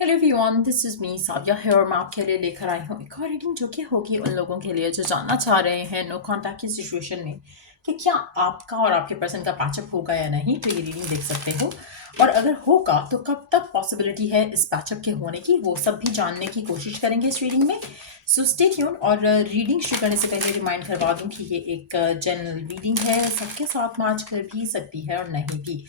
Hello everyone, this is me Savia है और मैं आपके लिए लेकर आई हूँ एक और रीडिंग जो कि होगी उन लोगों के लिए जो जानना चाह रहे हैं नो कांटेक्ट की सिचुएशन में कि क्या आपका और आपके पर्सन का पैचअप होगा या नहीं। तो ये रीडिंग देख सकते हो और अगर होगा तो कब तक पॉसिबिलिटी है इस पैचअप के होने की, वो सब भी जानने की कोशिश करेंगे इस रीडिंग में। So stay tune. और रीडिंग शुरू करने से पहले रिमाइंड करवा दूं कि ये एक जनरल रीडिंग है, सबके साथ मैच कर भी सकती है और नहीं भी।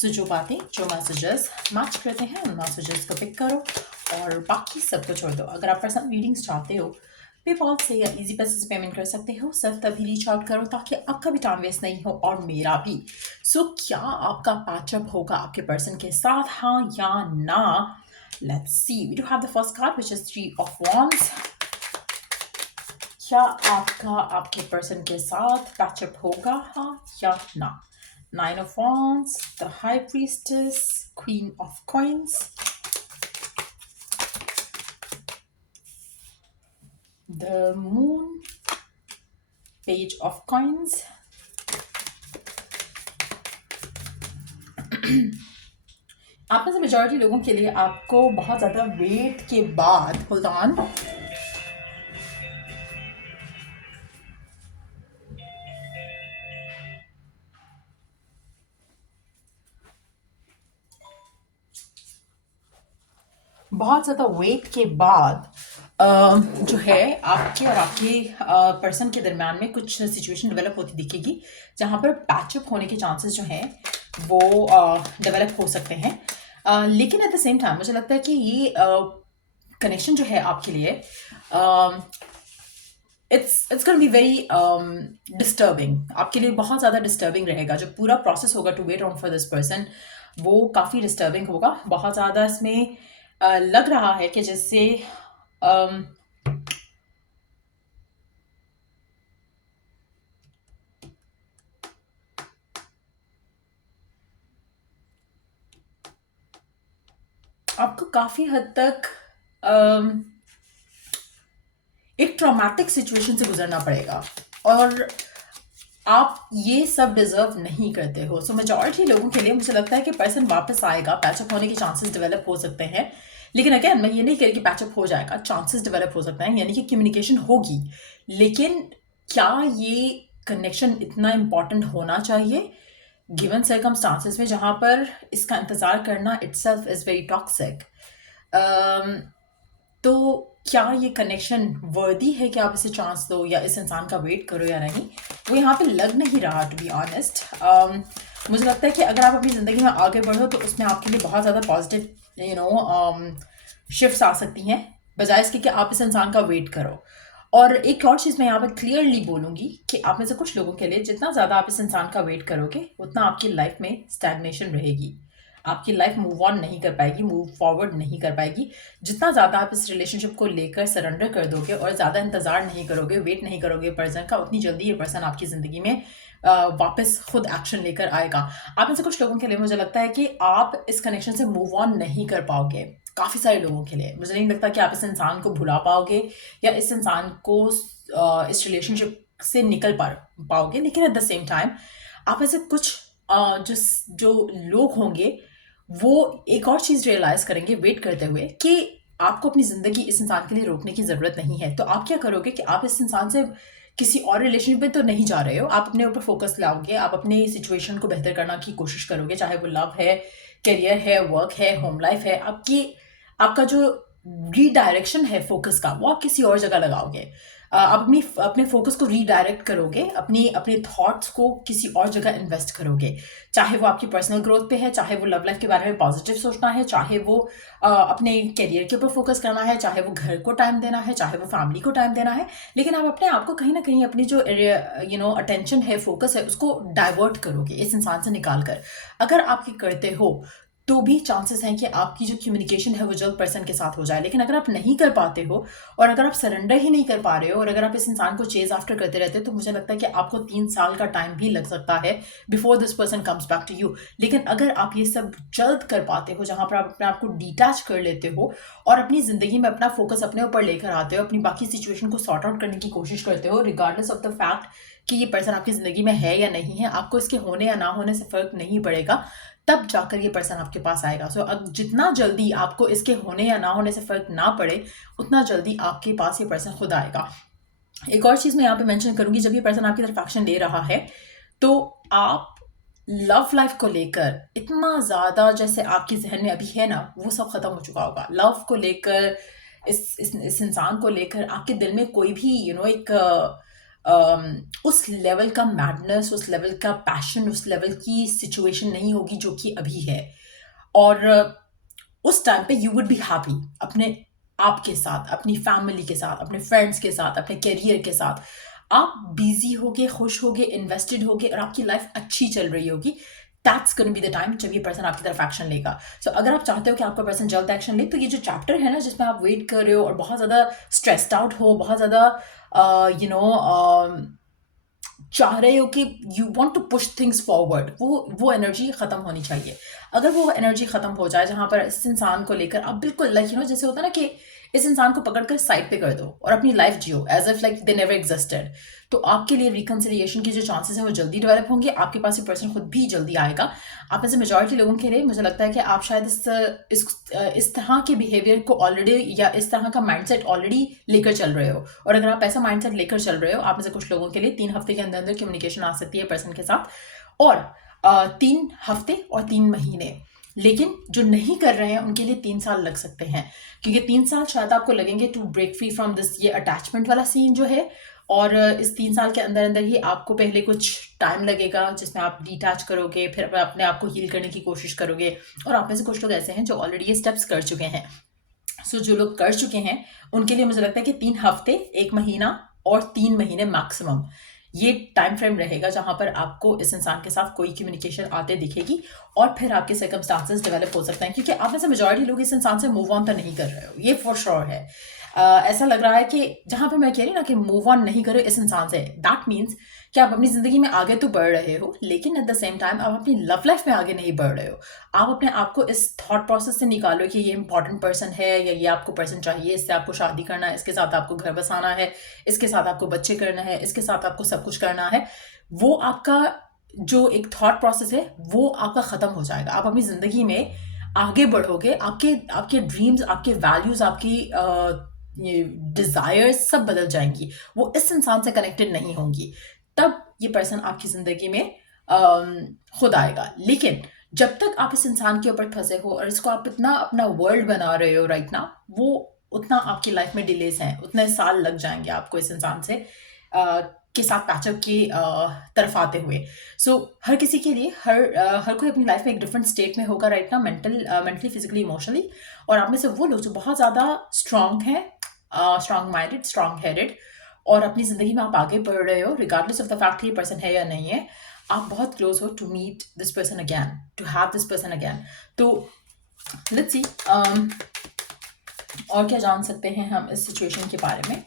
सो जो बातें जो मैसेजेस मैच करते हैं उन मैसेजेस को पिक करो और बाकी सबको छोड़ दो। अगर आप पर्सनल रीडिंग्स चाहते हो पेपॉल से या इजी पैसे से पेमेंट कर सकते हो। सिर्फ तभी रीच आउट करो ताकि आपका भी टाइम वेस्ट नहीं हो और मेरा भी। सो क्या आपका पैचअप होगा आपके पर्सन के साथ, हाँ या ना? Let's see. We do have the first card which is 3 of Wands। क्या आपका आपके पर्सन के साथ पैचअप होगा, हाँ या ना? 9 of Wands, the High Priestess, Queen of Coins, the Moon, Page of Coins, आप में से मेजॉरिटी लोगों के लिए आपको बहुत ज़्यादा वेट के बाद, होल्ड ऑन, बहुत ज़्यादा वेट के बाद जो है आपके और आपके पर्सन के दरम्यान में कुछ सिचुएशन डेवलप होती दिखेगी जहाँ पर पैचअप होने के चांसेस जो हैं वो डेवलप हो सकते हैं। लेकिन एट द सेम टाइम मुझे लगता है कि ये कनेक्शन जो है आपके लिए it's gonna be very disturbing, आपके लिए बहुत ज़्यादा डिस्टर्बिंग रहेगा। जो पूरा प्रोसेस होगा to wait on for this person वो काफ़ी डिस्टर्बिंग होगा। बहुत ज़्यादा इसमें लग रहा है कि जैसे आपको काफ़ी हद तक एक ट्रॉमेटिक सिचुएशन से गुजरना पड़ेगा और आप ये सब डिजर्व नहीं करते हो। सो मेजॉरिटी लोगों के लिए मुझे लगता है कि पर्सन वापस आएगा, पैचअप होने के चांसेस डेवलप हो सकते हैं। लेकिन अगेन मैं ये नहीं कह रही कि पैचअप हो जाएगा, चांसेस डेवलप हो सकते हैं, यानी कि कम्युनिकेशन होगी। लेकिन क्या ये कनेक्शन इतना इम्पॉर्टेंट होना चाहिए गिवन सर्कमस्टांसेस में जहाँ पर इसका इंतज़ार करना इटसेल्फ इज़ वेरी टॉक्सिक? तो क्या ये कनेक्शन वर्दी है कि आप इसे चांस दो या इस इंसान का वेट करो या नहीं, वो यहाँ पे लग नहीं रहा टू बी ऑनेस्ट। मुझे लगता है कि अगर आप अपनी ज़िंदगी में आगे बढ़ो तो उसमें आपके लिए बहुत ज़्यादा पॉजिटिव शिफ्ट्स आ सकती हैं बजाय इसके कि आप इस इंसान का वेट करो। और एक और चीज़ मैं यहाँ पर क्लियरली बोलूँगी कि आप में से कुछ लोगों के लिए जितना ज़्यादा आप इस इंसान का वेट करोगे उतना आपकी लाइफ में स्टैग्नेशन रहेगी। आपकी लाइफ मूव ऑन नहीं कर पाएगी, मूव फॉरवर्ड नहीं कर पाएगी। जितना ज़्यादा आप इस रिलेशनशिप को लेकर सरेंडर कर दोगे और ज़्यादा इंतज़ार नहीं करोगे, वेट नहीं करोगे पर्सन का, उतनी जल्दी ये पर्सन आपकी ज़िंदगी में वापस खुद एक्शन लेकर आएगा। आप में से कुछ लोगों के लिए मुझे लगता है कि आप इस कनेक्शन से मूव ऑन नहीं कर पाओगे। काफ़ी सारे लोगों के लिए मुझे नहीं लगता कि आप इस इंसान को भुला पाओगे या इस इंसान को इस रिलेशनशिप से निकल पाओगे। लेकिन एट द सेम टाइम आप ऐसे कुछ जो जो लोग होंगे वो एक और चीज़ रियलाइज करेंगे वेट करते हुए कि आपको अपनी ज़िंदगी इस इंसान के लिए रोकने की ज़रूरत नहीं है। तो आप क्या करोगे कि आप इस इंसान से किसी और रिलेशनशिप में तो नहीं जा रहे हो, आप अपने ऊपर फोकस लाओगे, आप अपने सिचुएशन को बेहतर करने की कोशिश करोगे, चाहे वो लव है, करियर है, वर्क है, होम लाइफ है। आपका जो रीडायरेक्शन है फोकस का वो आप किसी और जगह लगाओगे। आप अपने फोकस को रीडायरेक्ट करोगे, अपने थॉट्स को किसी और जगह इन्वेस्ट करोगे, चाहे वो आपकी पर्सनल ग्रोथ पे है, चाहे वो लव लाइफ के बारे में पॉजिटिव सोचना है, चाहे वो अपने करियर के ऊपर फोकस करना है, चाहे वो घर को टाइम देना है, चाहे वो फैमिली को टाइम देना है। लेकिन आप अपने आप को कहीं ना कहीं अपनी जो अटेंशन है, फोकस है, उसको डाइवर्ट करोगे इस इंसान से निकाल कर। अगर आप ये करते हो तो भी चांसेस हैं कि आपकी जो कम्युनिकेशन है वो जल्द पर्सन के साथ हो जाए। लेकिन अगर आप नहीं कर पाते हो और अगर आप सरेंडर ही नहीं कर पा रहे हो और अगर आप इस इंसान को चेज आफ्टर करते रहते हो तो मुझे लगता है कि आपको 3 साल का टाइम भी लग सकता है before this person comes back to you. लेकिन अगर आप ये सब जल्द कर पाते हो, जहाँ पर आप अपने आप को डिटैच कर लेते हो और अपनी ज़िंदगी में अपना फोकस अपने ऊपर लेकर आते हो, अपनी बाकी सिचुएशन को सॉर्ट आउट करने की कोशिश करते हो रिगार्डलेस ऑफ द फैक्ट कि ये पर्सन आपकी ज़िंदगी में है या नहीं है, आपको इसके होने या ना होने से फ़र्क नहीं पड़ेगा। तब जाकर ये पर्सन आपके पास आएगा। सो अब जितना जल्दी आपको इसके होने या ना होने से फ़र्क ना पड़े, उतना जल्दी आपके पास ये पर्सन खुद आएगा। एक और चीज़ मैं यहाँ पे मेंशन करूँगी, जब ये पर्सन आपकी तरफ एक्शन ले रहा है, तो आप लव लाइफ को लेकर इतना ज़्यादा जैसे आपके ज़हन में अभी है ना, वो सब ख़त्म हो चुका होगा। लव को लेकर, इस इंसान को लेकर आपके दिल में कोई भी एक उस लेवल का मैडनेस, उस लेवल का पैशन, उस लेवल की सिचुएशन नहीं होगी जो कि अभी है। और उस टाइम पे यू वुड बी हैप्पी अपने आप के साथ, अपनी फैमिली के साथ, अपने फ्रेंड्स के साथ, अपने करियर के साथ। आप बिजी होगे, खुश होगे, इन्वेस्टेड होगे और आपकी लाइफ अच्छी चल रही होगी। That's gonna be the time जब ये पर्सन आपकी तरफ एक्शन लेगा। सो अगर आप चाहते हो कि आपका पर्सन जल्द एक्शन ले, तो ये जो चैप्टर है ना जिसमें आप वेट कर रहे हो और बहुत ज़्यादा स्ट्रेस्ड आउट हो, बहुत ज़्यादा चाह रहे हो कि you want to push things forward, वो एनर्जी ख़त्म होनी चाहिए। अगर वो एनर्जी ख़त्म हो जाए जहाँ पर इस इंसान को लेकर आप बिल्कुल जैसे होता है ना कि इस इंसान को पकड़कर साइड पे कर दो और अपनी लाइफ जियो as if like they never existed, तो आपके लिए रिकन्सिलिएशन के जो चांसेस हैं वो जल्दी डेवलप होंगे। आपके पास ये पर्सन खुद भी जल्दी आएगा। आप में से मेजॉरिटी लोगों के लिए मुझे लगता है कि आप शायद इस तरह के बिहेवियर को ऑलरेडी या इस तरह का माइंडसेट ऑलरेडी लेकर चल रहे हो। और अगर आप ऐसा माइंडसेट लेकर चल रहे हो, आप में से कुछ लोगों के लिए 3 हफ्ते के अंदर अंदर कम्युनिकेशन आ सकती है पर्सन के साथ, और 3 हफ्ते और 3 महीने। लेकिन जो नहीं कर रहे हैं उनके लिए 3 साल लग सकते हैं, क्योंकि 3 साल शायद आपको लगेंगे to break free from this ये अटैचमेंट वाला सीन जो है। और इस 3 साल के अंदर अंदर ही आपको पहले कुछ टाइम लगेगा जिसमें आप डिटैच करोगे, फिर अपने आप को हील करने की कोशिश करोगे। और आप में से कुछ लोग ऐसे हैं जो ऑलरेडी ये स्टेप्स कर चुके हैं। सो जो लोग कर चुके हैं उनके लिए मुझे लगता है कि 3 हफ्ते, 1 महीना और 3 महीने मैक्सिमम ये टाइम फ्रेम रहेगा जहां पर आपको इस इंसान के साथ कोई कम्युनिकेशन आते दिखेगी। और फिर आपके सर्कमस्टांसेस डेवलप हो सकते हैं, क्योंकि आप में से मेजॉरिटी लोग इस इंसान से मूव ऑन तो नहीं कर रहे हो, ये फॉर श्योर है। ऐसा लग रहा है कि जहां पे मैं कह रही हूँ ना कि मूव ऑन नहीं करो इस इंसान से, दैट मीन्स कि आप अपनी जिंदगी में आगे तो बढ़ रहे हो, लेकिन एट द सेम टाइम आप अपनी लव लाइफ में आगे नहीं बढ़ रहे हो। आप अपने आप को इस थॉट प्रोसेस से निकालो कि ये इंपॉर्टेंट पर्सन है या ये आपको पर्सन चाहिए, इससे आपको शादी करना है, इसके साथ आपको घर बसाना है, इसके साथ आपको बच्चे करना है, इसके साथ आपको सब कुछ करना है। वो आपका जो एक थॉट प्रोसेस है वो आपका ख़त्म हो जाएगा। आप अपनी ज़िंदगी में आगे बढ़ोगे, आपके ड्रीम्स, आपके वैल्यूज़, आपकी ये डिज़ायर्स सब बदल जाएंगी। वो इस इंसान से कनेक्टेड नहीं होंगी। तब ये पर्सन आपकी ज़िंदगी में खुद आएगा। लेकिन जब तक आप इस इंसान के ऊपर फंसे हो और इसको आप इतना अपना वर्ल्ड बना रहे हो राइट ना, वो उतना आपकी लाइफ में डिलेस हैं, उतने साल लग जाएंगे आपको इस इंसान से के साथ पैचअप की तरफ आते हुए। सो हर किसी के लिए हर कोई अपनी लाइफ में एक डिफरेंट स्टेट में होगा राइट ना, मेंटली, फिजिकली, इमोशनली। और आप में से वो लोग जो बहुत ज़्यादा स्ट्रांग हैं, स्ट्रांग माइंडेड, स्ट्रांग हेडेड, और अपनी ज़िंदगी में आप आगे बढ़ रहे हो रिगार्डलेस ऑफ द फैक्ट कि ये पर्सन है या नहीं है, आप बहुत क्लोज हो to meet this person again, to have this person again. तो लेट्स सी और क्या जान सकते हैं हम इस सिचुएशन के बारे में।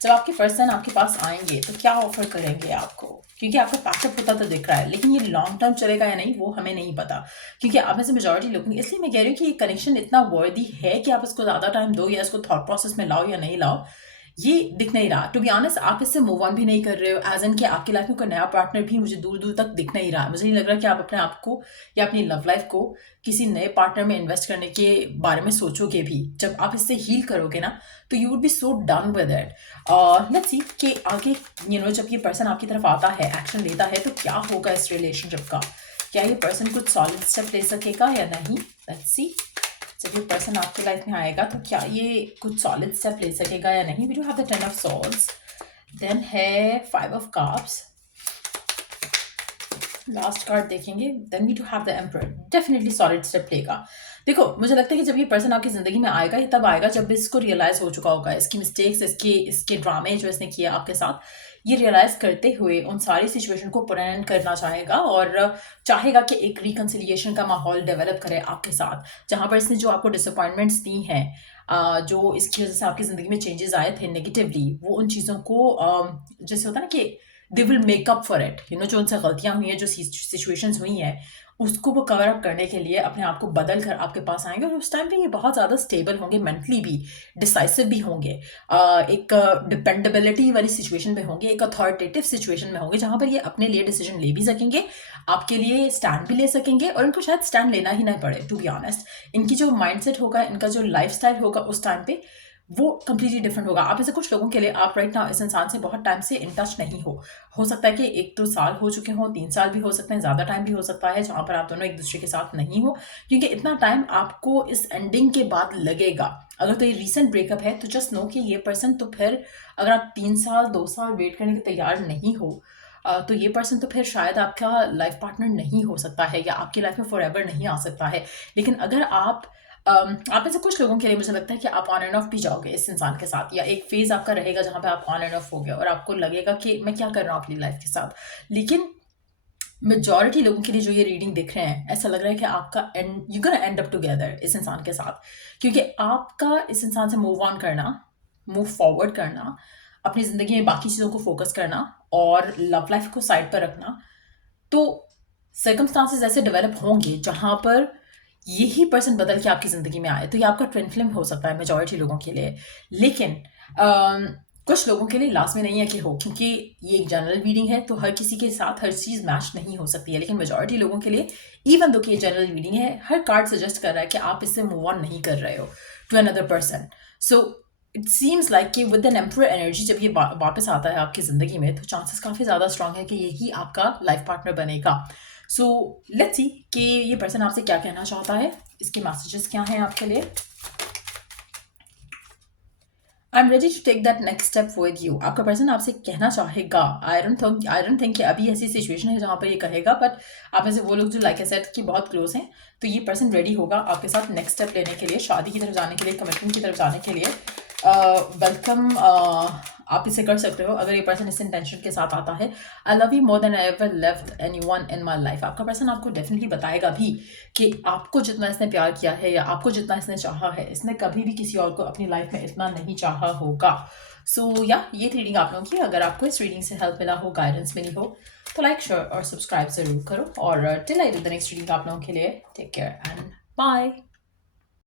जब आपके पर्सन आपके पास आएंगे तो क्या ऑफर करेंगे आपको, क्योंकि आपको पैचअप होता तो दिख रहा है, लेकिन ये लॉन्ग टर्म चलेगा या नहीं वो हमें नहीं पता, क्योंकि आप में से मेजॉरिटी लोग, इसलिए मैं कह रही हूँ कि ये कनेक्शन इतना वर्दी है कि आप इसको ज़्यादा टाइम दो या इसको थॉट प्रोसेस में लाओ या नहीं लाओ, ये दिख नहीं रहा। टू बी ऑनेस्ट, आप इससे मूव ऑन भी नहीं कर रहे हो, एज एन कि आपकी लाइफ में कोई नया पार्टनर भी मुझे दूर दूर तक दिख नहीं रहा। मुझे नहीं लग रहा कि आप अपने आप को या अपनी लव लाइफ को किसी नए पार्टनर में इन्वेस्ट करने के बारे में सोचोगे भी। जब आप इससे हील करोगे ना तो you would be so done with it. Let's see कि आगे जब ये पर्सन आपकी तरफ आता है, एक्शन लेता है, तो क्या होगा इस रिलेशनशिप का। क्या ये पर्सन कुछ सॉलिड स्टेप ले सकेगा या नहीं। लेट्स सी, जब ये पर्सन आपकी लाइफ में आएगा तो क्या ये कुछ सॉलिड स्टेप ले सकेगा या नहीं। We do have the 10 of swords, then है 5 ऑफ कप्स, लास्ट कार्ड देखेंगे, then we do have the emperor. Definitely solid step लेगा। देखो, मुझे लगता है कि जब ये पर्सन आपकी ज़िंदगी में आएगा ये तब आएगा जब इसको रियलाइज़ हो चुका होगा, इसकी मिस्टेक्स, इसके ड्रामे जो इसने किया आपके साथ, ये रियलाइज़ करते हुए उन सारी सिचुएशन को पुट एंड करना चाहेगा और चाहेगा कि एक रिकन्सिलिएशन का माहौल डेवलप करे आपके साथ, जहाँ पर इसने जो आपको डिसअपॉइंटमेंट्स दी हैं, जो इसकी वजह से आपकी ज़िंदगी में चेंजेस आए थे नेगेटिवली, वो उन चीज़ों को जैसे होता है ना कि they will make up for it, जो उनसे गलतियाँ हुई हैं, जो सिचुएशंस हुई हैं, उसको वो कवर अप करने के लिए अपने आप को बदल कर आपके पास आएंगे, और उस टाइम पे ये बहुत ज़्यादा स्टेबल होंगे, मेंटली भी डिसाइसिव भी होंगे, एक डिपेंडेबिलिटी वाली सिचुएशन में होंगे, एक अथॉरिटेटिव सिचुएशन में होंगे जहाँ पर ये अपने लिए डिसीजन ले भी सकेंगे, आपके लिए स्टैंड भी ले सकेंगे, और इनको शायद स्टैंड लेना ही ना पड़े। टू बी ऑनेस्ट, इनकी जो माइंडसेट होगा, इनका जो लाइफस्टाइल होगा उस टाइम पे, वो कंप्लीटली डिफरेंट होगा। आप ऐसे कुछ लोगों के लिए, आप राइट नाउ इस इंसान से बहुत टाइम से इन टच नहीं हो सकता है कि 1-2 साल हो चुके हों, 3 साल भी हो सकते हैं, ज़्यादा टाइम भी हो सकता है जहाँ पर आप दोनों एक दूसरे के साथ नहीं हो, क्योंकि इतना टाइम आपको इस एंडिंग के बाद लगेगा। अगर तो ये रीसेंट ब्रेकअप है तो जस्ट नो कि ये पर्सन तो फिर, अगर आप 3 साल 2 साल वेट करने के तैयार नहीं हो, तो ये पर्सन तो फिर शायद आपका लाइफ पार्टनर नहीं हो सकता है, या आपकी लाइफ में फॉर एवर नहीं आ सकता है। लेकिन अगर आप में से कुछ लोगों के लिए मुझे लगता है कि आप ऑन एंड ऑफ भी जाओगे इस इंसान के साथ, या एक फेज आपका रहेगा जहाँ पे आप ऑन एंड ऑफ हो गए और आपको लगेगा कि मैं क्या कर रहा हूँ अपनी लाइफ के साथ। लेकिन मेजॉरिटी लोगों के लिए जो ये रीडिंग दिख रहे हैं, ऐसा लग रहा है कि आपका and you gonna and up together इस इंसान के साथ, क्योंकि आपका इस इंसान से मूव ऑन करना, मूव फॉरवर्ड करना, अपनी ज़िंदगी में बाकी चीज़ों को फोकस करना और लव लाइफ को साइड पर रखना, तो सर्कमस्टांसेस ऐसे डेवलप होंगे जहाँ पर यही पर्सन बदल के आपकी ज़िंदगी में आए। तो ये आपका ट्विन फ्लेम हो सकता है मेजॉरिटी लोगों के लिए। लेकिन कुछ लोगों के लिए लास्ट में नहीं है कि हो, क्योंकि ये एक जनरल रीडिंग है, तो हर किसी के साथ हर चीज़ मैच नहीं हो सकती है। लेकिन मेजॉरिटी लोगों के लिए, इवन दो कि ये जनरल रीडिंग है, हर कार्ड सजेस्ट कर रहा है कि आप इससे मूव ऑन नहीं कर रहे हो to another person. So it seems like कि विद एन एम्परर एनर्जी जब ये वापस आता है आपकी ज़िंदगी में, तो चांसेस काफ़ी ज़्यादा स्ट्रांग है कि यही आपका लाइफ पार्टनर बनेगा। सो लेट्स सी कि ये पर्सन आपसे क्या कहना चाहता है, इसके मैसेजेस क्या हैं आपके लिए। I am ready to take that next step with you. आपका पर्सन आपसे कहना चाहेगा, आई डोंट थिंक कि अभी ऐसी सिचुएशन है जहाँ पर ये कहेगा, बट आप में से वो लोग जो लाइक आई सेड कि बहुत क्लोज हैं, तो ये पर्सन रेडी होगा आपके साथ नेक्स्ट स्टेप लेने के लिए, शादी की तरफ जाने के लिए, कमिटमेंट की तरफ जाने के लिए। वेलकम, आप इसे कर सकते हो अगर ये पर्सन इस इंटेंशन के साथ आता है। I love you more than I ever left anyone in my life. आपका पर्सन आपको डेफिनेटली बताएगा भी कि आपको जितना इसने प्यार किया है, या आपको जितना इसने चाहा है, इसने कभी भी किसी और को अपनी लाइफ में इतना नहीं चाहा होगा। सो या ये रीडिंग आप लोगों की, अगर आपको इस रीडिंग से हेल्प मिला हो, गाइडेंस मिली हो, तो लाइक, शेयर और सब्सक्राइब जरूर करो। और till I do the next reading आप लोगों के लिए, टेक केयर एंड बाय।